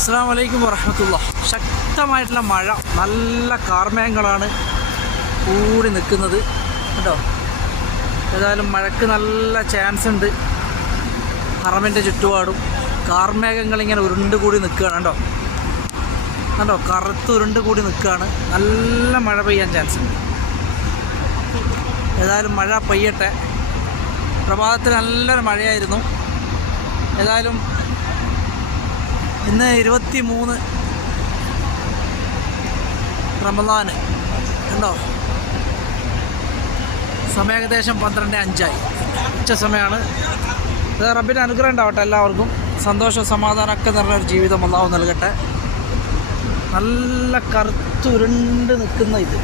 അസ്സലാമു അലൈക്കും വറഹ്മത്തുള്ളാഹി. ശക്തമായിട്ടുള്ള മഴ, നല്ല കാർമേഘങ്ങളാണ് കൂടി നിൽക്കുന്നത് കേട്ടോ. ഏതായാലും മഴയ്ക്ക് നല്ല ചാൻസ് ഉണ്ട്. ഹറമിൻ്റെ ചുറ്റുപാടും കാർമേഘങ്ങളിങ്ങനെ ഉരുണ്ട് കൂടി നിൽക്കുകയാണ് കേട്ടോ. കണ്ടോ, കറുത്ത് ഉരുണ്ട് കൂടി നിൽക്കുകയാണ്. നല്ല മഴ പെയ്യാൻ ചാൻസ് ഉണ്ട്. ഏതായാലും മഴ പെയ്യട്ടെ. പ്രഭാതത്തിൽ നല്ലൊരു മഴയായിരുന്നു. ഏതായാലും ഇന്ന് 23 റമദാന് ഉണ്ടോ. സമയം ഏകദേശം 12:05 ഉച്ച സമയമാണ്. ഇത് റബ്ബിൻ്റെ അനുഗ്രഹം ഉണ്ടാവട്ടെ. എല്ലാവർക്കും സന്തോഷം സമാധാനമൊക്കെ നിറഞ്ഞൊരു ജീവിതം അല്ലാഹു നൽകട്ടെ. നല്ല കറുത്തുരുണ്ട് നിൽക്കുന്ന ഇത്